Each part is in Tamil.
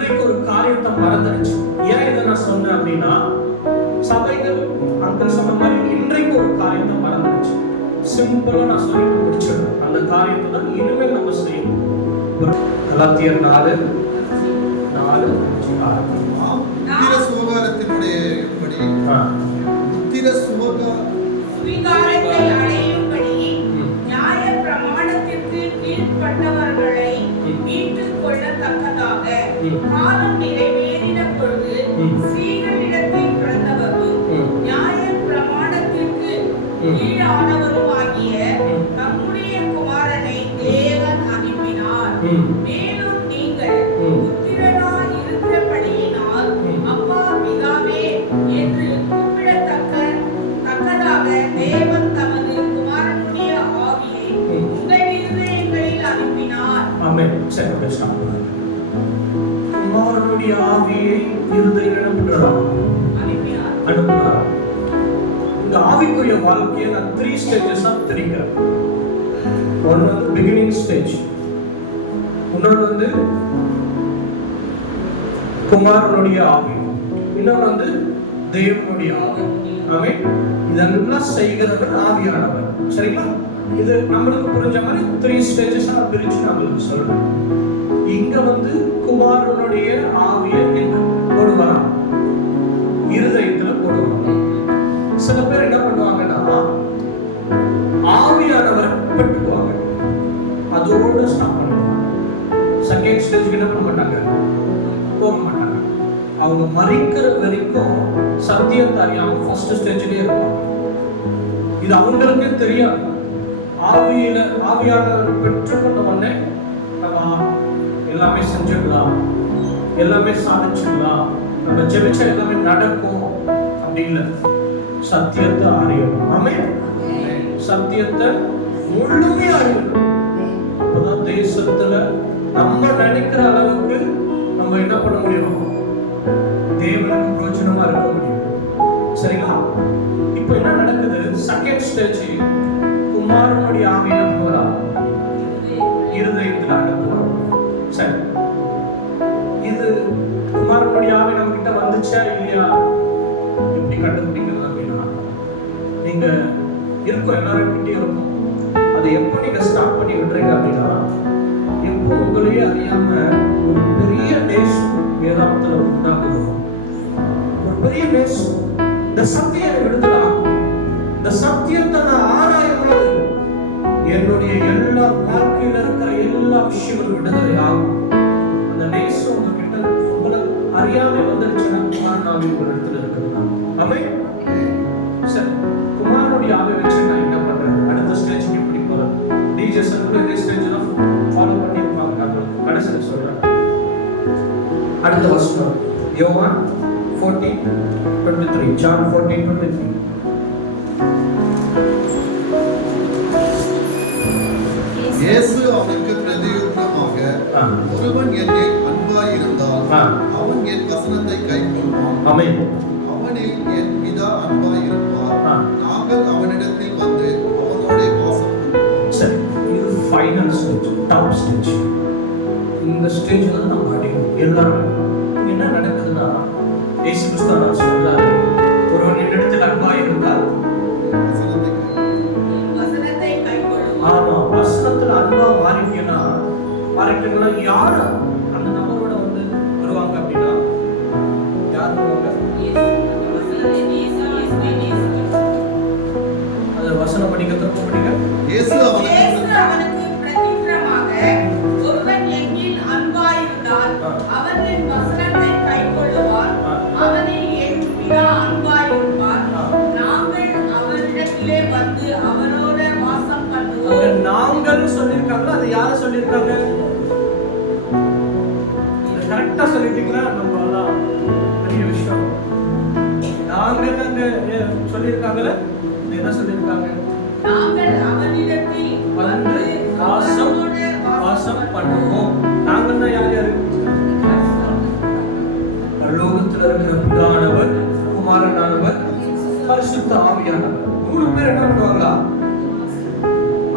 இன்றைக்கு ஒரு காரியத்தை மறந்துடுச்சு. ஏன் இதை நான் சொன்னேன் அப்படின்னா, சபைகள் அங்கிள் சொன்ன மாதிரி இன்றைக்கு ஒரு காரியத்தை மறந்துடுச்சு. சிம்பிளா நான் சொல்லி முடிச்சிடுறேன். அந்த காரியத்தை தான் இனிமேல் நம்ம செய்யணும். கலாத்தியர் 4:4 புத்திர சுகாரத்தினுடைய படி புத்திர சுகாரத்தை அடையும்படி நியாய பிரமாணத்திற்கு கீழ்ப்பட்டவர்களை மீட்டுக் கொள்ளத்தக்கதாக காலம் நிறைவேறின பொழுது ஸ்ரீகளிடத்தில் பிறந்தவரும் நியாய பிரமாணத்திற்கு கீழானவருமாகிய தம்முடைய குமாரனை தேவன் அனுப்பினார். மேலும் நீங்கள் புத்திரராய் இருக்கிறபடியினால் அப்பா பிதாவே என்று கூப்பிடத்தக்கதாக தேவன் தமது குமாரனுடைய ஆவியை உங்கள் இருதயங்களில் அனுப்பினார். ஆமென். சரி, குமாரனுடைய ஆவியை இருதயங்களில் அனுப்பினார். இந்த ஆவிக்குரிய வாழ்க்கையை நான் 3 ஸ்டேஜஸா பிரிக்கிறேன். ஒன்று வந்து பிகினிங் ஸ்டேஜ், இன்னொன்று வந்து குமாரனுடைய ஆவி, இன்னொன்று வந்து தேவனுடைய ஆவி. ஆமென். இதெல்லாம் செய்கிறவர் ஆவியானவர். சரிங்களா? இது நம்மளுக்கு புரிஞ்ச மாதிரி 3 ஸ்டேஜஸா பிரிச்சு நம்மளுக்கு சொல்றேன். இங்க வந்து குமாரனுடைய ஆவியை என்ன போடுவாராம், இருதயத்துல போடுவாங்க. சில பேர் என்ன பண்ணுவாங்கன்னா ஆவியானவரை பெற்றுக்குவாங்க, அதோட ஸ்டாப் பண்ணுவாங்க. செகண்ட் ஸ்டேஜ் என்ன பண்ண மாட்டாங்க, போக மாட்டாங்க. அவங்க மறிக்கிற வரைக்கும் சத்தியத்தை அறியாம ஃபர்ஸ்ட் ஸ்டேஜ்லயே இருப்பாங்க. இது அவங்களுக்கே தெரியாது. ஆவியானவர் பெற்றுக்கொண்ட உடனே நம்ம எல்லாமே செஞ்சிடலாம், எல்லாமே சாதிச்சிடலாம், நம்ம ஜெபிச்சா எல்லாமே நடக்கும் அப்படின்னு சத்தியத்தை அறியணும். ஆமென். சத்தியத்தை முழுமையா அறியணும். அப்பதான் தேசத்துல நம்ம நினைக்கிற அளவுக்கு நம்ம என்ன பண்ண முடியும், தேவனுக்கு பிரயோஜனமா இருக்க முடியும். சரிங்களா? இப்போ என்ன நடக்குது, செகண்ட் ஸ்டேஜ் குமாரனுடைய ஆவியை போறா இருதயத்துல அனுப்புறோம். சரி, இது குமாரனுடைய ஆவி நம்ம கிட்ட வந்துச்சா இல்லையா எப்படி கண்டுபிடிக்கிறது அப்படின்னா, நீங்க இருக்கும் எல்லாரும் கிட்டே இருக்கும். அது எப்போ நீங்க ஸ்டார்ட் பண்ணி விடுறீங்க அப்படின்னா, எப்போ உங்களையே அறியாம ஒரு பெரிய நேசம் வேதாந்தத்துல உண்டாகுது. ஒரு பெரிய நேசம், இந்த சத்தியம் விடுதலாகும். இந்த சத்தியத்தை நான் ஆராயும்போது என்னுடைய எல்லா வாழ்க்கையில இருக்கிற எல்லா விஷயங்களும் விடுதலை ஆகும். அந்த நேசம் உங்ககிட்ட உங்களுக்கு அறியாம வந்துடுச்சுன்னா குமாரன் ஒரு இடத்துல இருக்குதுன்னா. ஆமென். சரி, குமாரனுடைய ஆவி வச்சு நான் என்ன பண்றேன், அடுத்த ஸ்டேஜ்க்கு எப்படி போறது? டிஜே கூட இந்த ஸ்டேஜ்ல ஃபாலோ பண்ணி இருப்பாங்க. நான் கடைசியில் சொல்றேன். அடுத்த வசனம் யோவான் 14:23. John 14:23. இயேசு அவனுக்கு பிரதியுத்தரமாக, ஒருவன் என்னில் அன்பாயிருந்தால் அவன் என் வசனத்தை கைக்கொள்வான். ஆமென். அவனில் என் பிதா அன்பாயிருப்பார். நாங்கள் அவனிடத்தில் வந்து அவனோட வாசம் பண்ணுவோம். சரி, இது ஃபைனல் ஸ்டேஜ், டாப் ஸ்டேஜ். இந்த ஸ்டேஜ்ல தான் நம்ம அடையணும் எல்லாரும். என்ன நடக்குதுன்னா, இயேசு கிறிஸ்து சொல்றாரு, ஒருவன் என்னிடத்தில் அன்பாயிருந்தால் வசனத்தை கைக்கொள்ளுவான். ஆமா, வசனத்துல அன்பா மாறிட்டீங்கன்னா யாரு அந்த நபரோட வந்து வருவாங்க அப்படின்னா, யார் வருவாங்க? அது வசனம் படிக்க திரும்ப படிக்க. இயேசு அவனுக்கு பிரதியுத்தரமாக, ஒருவன் என்னில் அன்பாயிருந்தால் அவன் என் வசனத்தை கைக்கொள்ளுவான். அவனில் என் பிதா அன்பாயிருப்பார். நாங்கள் அவனிடத்திலே வந்து அவனோட வாசம் பண்ணுவோம். நாங்கள் சொல்லியிருக்காங்க, அது யாரை சொல்லியிருக்காங்க? கரெக்டா சொல்லிட்டீங்களா? நம்ம எல்லாம் பெரிய விஷயம். நாங்கள் அங்க சொல்லியிருக்காங்கல்ல, என்ன சொல்லியிருக்காங்க? நாங்கள் அவனிடத்தில் வந்து வாசம் பண்ணுவோம். நாங்கள் தான் யார் யாரு? பரலோகத்தில் இருக்கிற பிதாவானவர், குமாரனானவர், பரிசுத்த ஆவியானவர். 3 பேர் என்ன பண்ணுவாங்களா?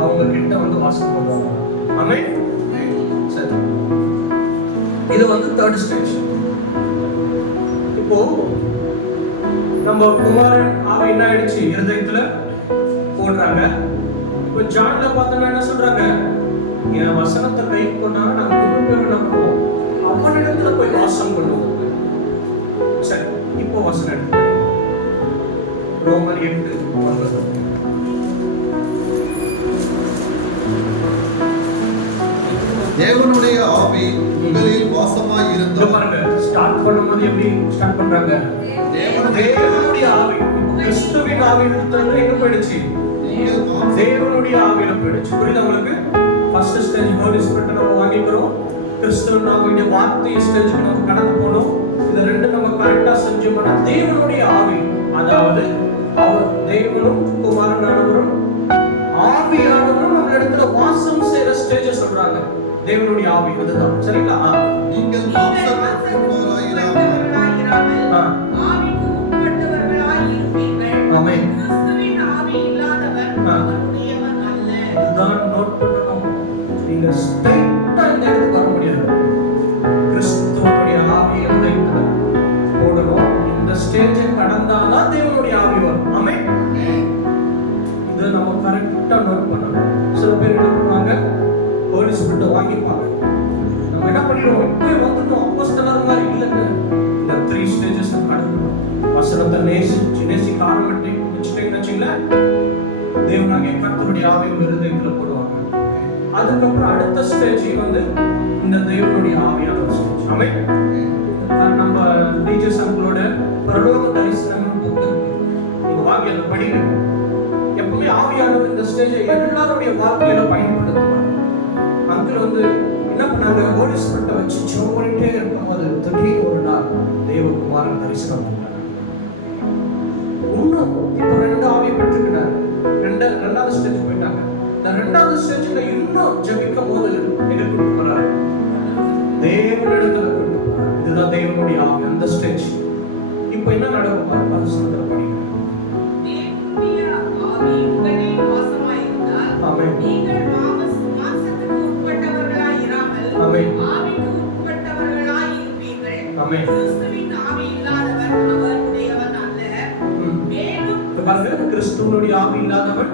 அவங்க கிட்ட வந்து வாசம் பண்ணுவாங்க. ஆமென். சரி, இது வந்து தேர்ட் ஸ்டேஜ். இப்போ நம்ம குமாரன் ஆவி என்ன ஆயிடுச்சு, இருதயத்துல போடுறாங்க. இப்போ ஜான்ல பார்த்தோம்னா என்ன சொல்றாங்க, என் வசனத்தை கை கொண்டா நான் முழு பேர் என்ன பண்ணுவோம், அவனிடத்துல போய் வாசம் பண்ணுவோம். சரி, இப்போ வசனம் எடுத்து ரோமர் 8:9. தேவனுடைய ஆவி உங்களில் வாசமாய் இருந்தால் பாருங்க, ஸ்டார்ட் பண்ணும்போது எப்படி ஸ்டார்ட் பண்றாங்க, தேவனுடைய ஆவி. கிறிஸ்துவின் ஆவி எடுத்தது எங்க போயிடுச்சு, தேவனுடைய ஆவியில போயிடுச்சு. புரியுது உங்களுக்கு? ஃபர்ஸ்ட் ஸ்டேஜ் ஹோலி ஸ்பிரிட் நம்ம வாங்கிக்கிறோம், கிறிஸ்துவின் ஆவியுடைய வார்த்தை ஸ்டேஜுக்கு நம்ம கடந்து போனோம். இது ரெண்டு நம்ம கரெக்டா செஞ்சோம்னா தேவனுடைய ஆவி, அதாவது அவர் தேவனும் குமாரனானவரும் ஆவியானவரும் நம்ம இடத்துல வாசம் செய்யற ஸ்டேஜ் சொல்றாங்க. தேவனுடைய ஆவி அதுதான். சரிங்களா? நீங்கள் மாம்சத்திற்குட்பட்டவர்களாய் இராமல் ஆவிக்கு உட்பட்டவர்களாய் இருப்பீர்கள். ஆமென். கிறிஸ்துவின் ஆவி இல்லாதவர் அவருடையவன் அல்ல. இதுதான் நோட் பண்ணணும். நீங்க ஸ்ட்ரைட்டா இந்த இடத்துக்கு வர முடியாது. கிறிஸ்துவுடைய ஆவி இருதயத்துல போடணும். இந்த ஸ்டேஜை கடந்தாதான் தேவனுடைய ஆவி வரும். ஆமென். இதை நம்ம கரெக்டா நோட் பண்ணணும். சில பேர் என்ன பண்ணுவாங்க, ஹோலி ஸ்பிரிட்டை வாங்கிப்பாங்க. நம்ம என்ன பண்ணிடுவோம், இப்போ வந்துட்டோம் அப்போஸ்தலர் மாதிரி இல்லைங்க. இந்த 3 ஸ்டேஜஸ் கடக்கணும். வசனத்தை நேசிக்க ஆரம்பிச்சுட்டீங்கன்னு வச்சுங்களேன், தேவனாகிய கர்த்தருடைய ஆவியும் இருதயத்துல போடுவாங்க. அதுக்கப்புறம் அடுத்த ஸ்டேஜ் வந்து இந்த தேவனுடைய ஆவியான ஸ்டேஜ். ஆமென். நம்ம டீச்சர்ஸ் அவங்களோட பரலோக தரிசனம் புக் இருக்கு, நீங்க வாங்கி அதை படிங்க. எப்பவுமே ஆவியானவர் இந்த ஸ்டேஜை எல்லாருடைய வாழ்க்கையில பயன்படுத்துவாங்க. அங்கிள் வந்து என்ன பண்ணாங்க, ஹோலி ஸ்பிரிட்டை வச்சு சோடிட்டே இருக்கும்போது திடீர்னு ஒரு நாள் தேவகுமாரன் தரிசனம் பண்ணாங்க. இன்னும் இப்போ 2 ஆவியை பெற்றுக்கிட்டாங்க. ரெண்டாவது ஸ்டேஜ் போயிட்டாங்க. இந்த 2வது ஸ்டேஜ்ல இன்னும் ஜெபிக்கும் போது எங்க கூட்டு போறாரு, தேவனிடத்துல கூட்டு போறாரு. இதுதான் தேவனுடைய ஆவி, அந்த ஸ்டேஜ். இப்போ என்ன நடக்கும், அது சொல்ற படிங்க. தேவனுடைய ஆவி உங்களில் வாசமாயிருந்தால் ஆமென். நீங்கள் மாம்சத்துக்கு உட்பட்டவர்களாய் இராமல் ஆமென். ஆவிக்கு உட்பட்டவர்களாய் இருப்பீர்கள். ஆமென். கிறிஸ்துவின் ஆவி இல்லாதவர் அவருடையவன் அல்ல. மேலும் பாருங்க, கிறிஸ்துவனுடைய ஆவி இல்லாதவன்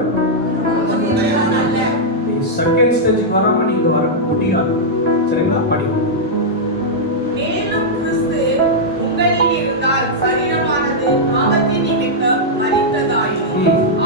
அவருடையவன் அல்ல. செகண்ட் ஸ்டேஜுக்கு வராம நீங்க வர முடியாது. சரிங்களா? படிங்க. மேலும் கிறிஸ்து உங்களில் இருந்தால் சரீரமானது பாவத்தின் நிமித்தம் மரித்ததாயும்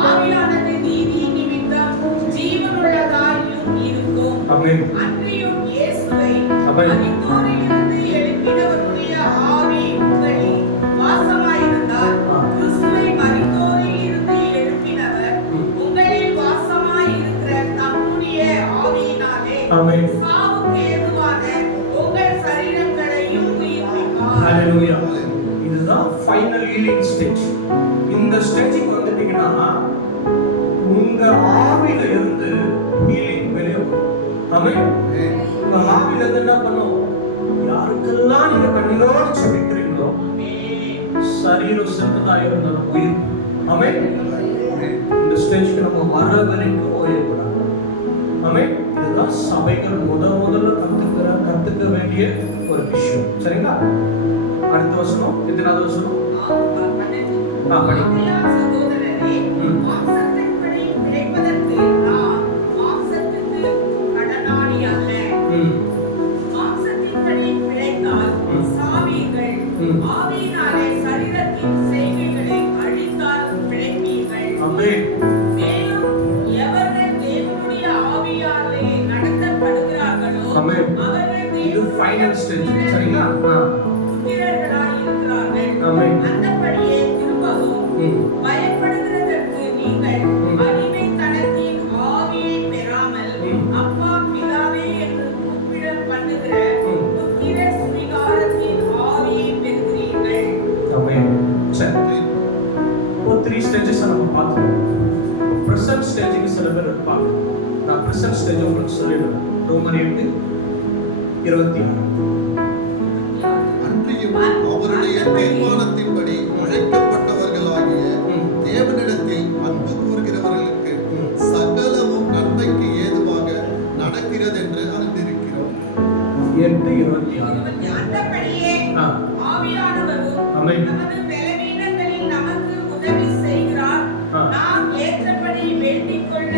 ஆவியானது நீதியின் நிமித்தம் ஜீவனுள்ளதாயும் இருக்கும். ஆமென். அன்றியும் இயேசுவை ஆமென். மரித்தோரிலிருந்து எழுப்பினவருடைய ஆவி உங்களில் வாசமாயிருந்தால் கிறிஸ்துவை மரித்தோரிலிருந்து எழுப்பினவர் உங்களில் வாசமாயிருக்கிற தம்முடைய ஆவியினாலே ஆமென். சாவுக்கு ஏதுவான உங்கள் சரீரங்களையும் உயிர்ப்பிப்பார். ஹalleluya. இதுதான் ஃபைனல் ஹீலிங் ஸ்டேஜ். இந்த ஸ்டேஜுக்கு வந்துட்டீங்கன்னா உங்க ஆவியில இருந்து ஹீலிங் வெளியே வரும். ஆமென். உங்க ஆவியில இருந்து என்ன பண்ணும், யாருக்கெல்லாம் நீங்க கண்ணீரோட ஜெபிக்கிறீங்களோ சரீரம் செத்ததா இருந்தாலும் உயிர். ஆமென். இந்த ஸ்டேஜ்க்கு நம்ம வர வரைக்கும் ஓயக்கூடாது. ஆமென். இதுதான் சபைகள் முதல்ல கத்துக்க வேண்டிய ஒரு விஷயம். சரிங்களா? அடுத்த வசனம், எத்தனாவது வசனம்? படி. ஆகையால் சகோதரரே, மாம்சத்தின்படி பிழைப்பதற்கு நாம் மாம்சத்துக்கு கடனாளி அல்ல. மாம்சத்தின்படி பிழைத்தால் சாவீர்கள். ஆவியினாலே சரீரத்தின் செய்கைகளை அழித்தால் பிழைப்பீர்கள். ஆமென். மேலும் எவர்கள் தேவனுடைய ஆவியாலே நடத்தப்படுகிறார்களோ ஆமென். அவர்கள் இது ஃபைனல் ஸ்டேஜ். சரிங்களா? புத்திரர்களாய் இருக்கிறார்கள். ஆமென். அந்தபடியே திரும்பவும் பயப்படுகிறதற்கு நீங்கள் அடிமைத்தனத்தின் ஆவியை பெறாமல் அப்பா பிதாவே என்று கூப்பிட பண்ணுகிற புத்திர சுவிகாரத்தின் ஆவியை பெறுகிறீர்கள். ஆமென். சரி, இப்போ 3 ஸ்டேஜஸ் நம்ம பார்த்தோம். பிரசன்ட் ஸ்டேஜுக்கு சில பேர் இருப்பாங்க. நான் பிரசன்ட் ஸ்டேஜ் உங்களுக்கு சொல்லிடுறேன். ரோமர் 8:26. அன்றியும் அவருடைய தீர்மானத்தின்படி அழைக்கப்பட்டவர்களாகிய தேவனிடத்தில் அன்பு கூறுகிறவர்களுக்கு சகலமும் நன்மைக்கு ஏதுவாக நடக்கிறது என்று அறிந்திருக்கிறோம். 8:26. ஆவியானவரும் ஆமென். நமது பலவீனங்களில் நமக்கு உதவி செய்கிறார். நாம் ஏற்றபடி வேண்டிக் கொள்ள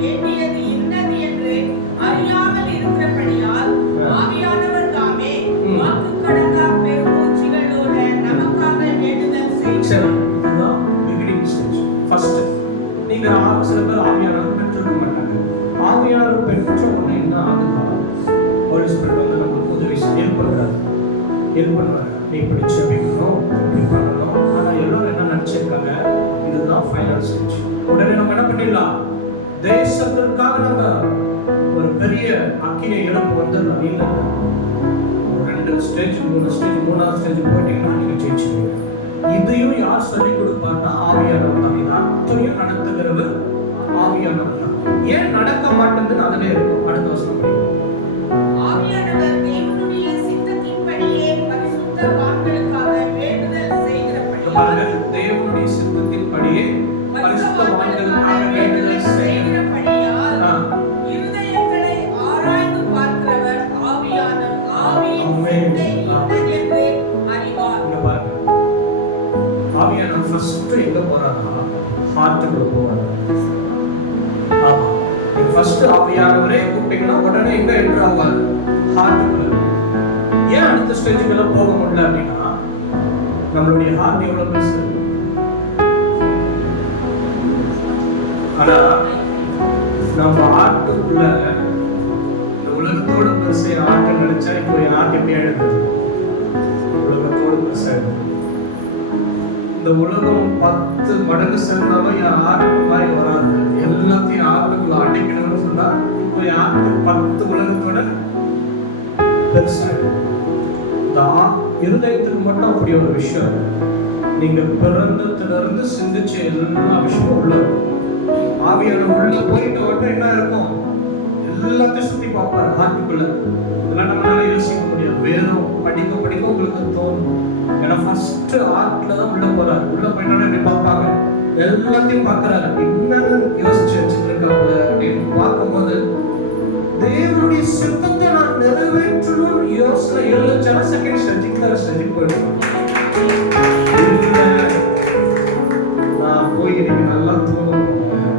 வேண்டியது இன்னது என்று அறியாமல் இருக்கிறபடியால் ஆவியானவர் தாமே வாக்குக்கடங்கா பெருமூச்சுகளோட நமக்காக வேண்டுதல் செய்கிறார். இதுதான் beginning stage. First, நீங்க சில பேர் ஆவியானவர் பெற்றிருக்க மாட்டாங்க. ஆவியானவர் பெற்ற உடனே என்ன ஆகுதுன்னா, ஹோலி ஸ்பிரிட் வந்து நமக்கு உதவி ஹெல்ப் பண்ணுறாரு. நீ இப்படி செபிக்கணும், இப்படி பண்ணணும். ஆனால் எல்லாரும் என்ன நினச்சிருக்காங்க, இதுதான் ஃபைனல் ஸ்டேஜ். உடனே நம்ம என்ன பண்ணிடலாம், தேசத்திற்காக நம்ம ஒரு பெரிய அக்கினை இழப்பு வந்துடலாம். இல்லை, ஒரு 2 ஸ்டேஜ் 3 ஸ்டேஜ் 3ஆவது ஸ்டேஜ் போயிட்டீங்கன்னா நீங்கள் ஜெயிச்சுருவீங்க. இதையும் யார் சொல்லிக் கொடுப்பார்னா ஆவியானவர் தான். இது அத்தனையும் நடத்துகிறவர் ஆவியானவர் தான். ஏன் நடக்க மாட்டேங்குதுன்னு அதிலே இருக்கும். அடுத்த வசனம் படிப்போம். ஆவியானவர் தேவனுடைய சித்தத்தின்படியே பரிசுத்தவான்களுக்காக வேண்டுதல் செய்கிறபடியால் தேவனுடைய சித்தத்தின்படியே பரிசுத்தவான்களுக்காக வேண்டுதல் செய்கிறபடியால் இருதயங்களை ஆராய்ந்து பார்க்கிறவர் ஆவியானவர். ஆவியின் சிந்தை இன்னதென்று அறிவார். இங்க பாருங்க, ஆவியானவர் ஃபர்ஸ்ட் எங்க போறாருன்னா ஹார்ட்டுக்குள்ள போவாரு. ஆமா, நீங்க ஃபர்ஸ்ட் ஆவியானவரே கூப்பிட்டீங்கன்னா உடனே எங்க என்ட்ரு ஆவாரு, ஹார்ட்டுக்குள்ள. ஏன் அடுத்த ஸ்டேஜுக்கு எல்லாம் போக முடியல அப்படின்னா, நம்மளுடைய ஹார்ட் எவ்வளவு பெருசு. ஆனா நம்ம ஹார்ட்டுக்குள்ள இந்த உலகத்தோட பெருசு ஹார்ட் நினைச்சா இப்போ என் ஹார்ட் எப்படி ஆயிடுது, உலகத்தோட பெருசா இருக்கு. இந்த உலகம் 10 மடங்கு சேர்ந்தாலும் என் ஹார்ட் மாதிரி வராது. எல்லாத்தையும் ஹார்ட்டுக்குள்ள அடைக்கணும்னு சொன்னா இப்போ என் ஹார்ட் 10 உலகத்தோட பெருசாயிடும். இருதயத்துக்கு மட்டும் அப்படி ஒரு விஷயம். நீங்க பிறந்தத்திலிருந்து சிந்திச்ச எல்லா விஷயமும் உள்ள ஆவியானவர் உள்ள போயிட்டு உடனே என்ன இருக்கும், எல்லாத்தையும் சுத்தி பார்ப்பாரு ஹார்ட்டுக்குள்ள. இதெல்லாம் நம்மளால யோசிக்க முடியாது. வேறும் படிக்க படிக்க உங்களுக்கு தோணும். ஏன்னா ஃபர்ஸ்ட் ஹார்ட்ல தான் உள்ள போறாரு. உள்ள போயிட்டோன்னு எப்படி பார்ப்பாங்க, எல்லாத்தையும் பார்க்கறாரு. என்னன்னு யோசிச்சு வச்சுட்டு இருக்காங்க அப்படின்னு பார்க்கும்போது, தேவனுடைய சித்தத்தை நான் நிறைவேற்றணும்னு யோசனை எழுதுச்சா செகண்ட் ஸ்டேஜுக்கு போயிடுவோம். நான் போய் இன்னைக்கு நல்லா தூங்க போறேன்,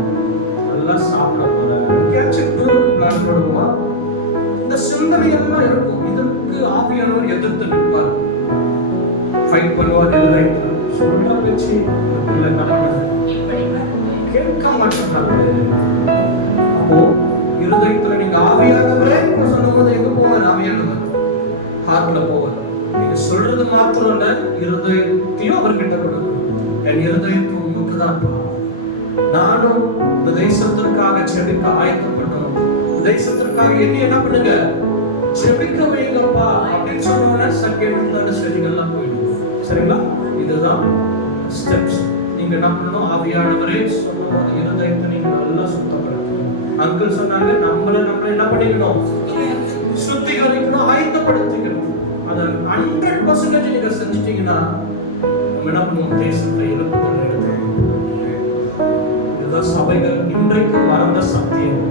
நல்லா சாப்பிட போறேன், எங்கேயாச்சும் டூருக்கு பிளான் போடுவோம். இந்த சிந்தனை எல்லாம் இருக்கும். இதற்கு ஆவியானவர் எதிர்த்து நிற்பார், ஃபைட் பண்ணுவார். எழுதாயிட்டு சொல்ற வச்சு இல்லை கேட்க மாட்டேன். அப்போ இருதயத்துல நீங்க ஆவியானவரே சொல்லும்போது எங்க போவார், ஆவியானவர் ஹார்ட்ல போவார். நீங்க சொல்றது மாத்திரம் இல்ல, இருதயத்தையும் அவர்கிட்ட கொடுக்கணும். என் இருதயத்தை உங்களுக்கு தான். நானும் இந்த தேசத்திற்காக செபிக்க ஆயத்தப்பட்டோம். தேசத்திற்காக என்ன பண்ணுங்க, செபிக்க வைங்கப்பா அப்படின்னு சொன்னோன்னா செகண்ட் ஸ்டேஜ்லாம் போயிடும். சரிங்களா? இதுதான் ஸ்டெப்ஸ். நீங்க என்ன பண்ணணும், ஆவியானவரே சொல்லும்போது இருதயத்தை நீங்க நல்லா சுத்தப்படுத்தணும். அங்கிள் சொன்னாங்க, நம்மள என்ன பண்ணிக்கணும், சுத்திகரிக்கணும், ஆயத்தப்படுத்திக்கணும். அதை 100% நீங்க செஞ்சுட்டீங்கன்னா நம்ம என்ன பண்ணுவோம், தேசத்தை எழுப்புதல் எடுத்துக்கணும். இதுதான் சபைகள் இன்றைக்கு மறந்த சத்தியம்.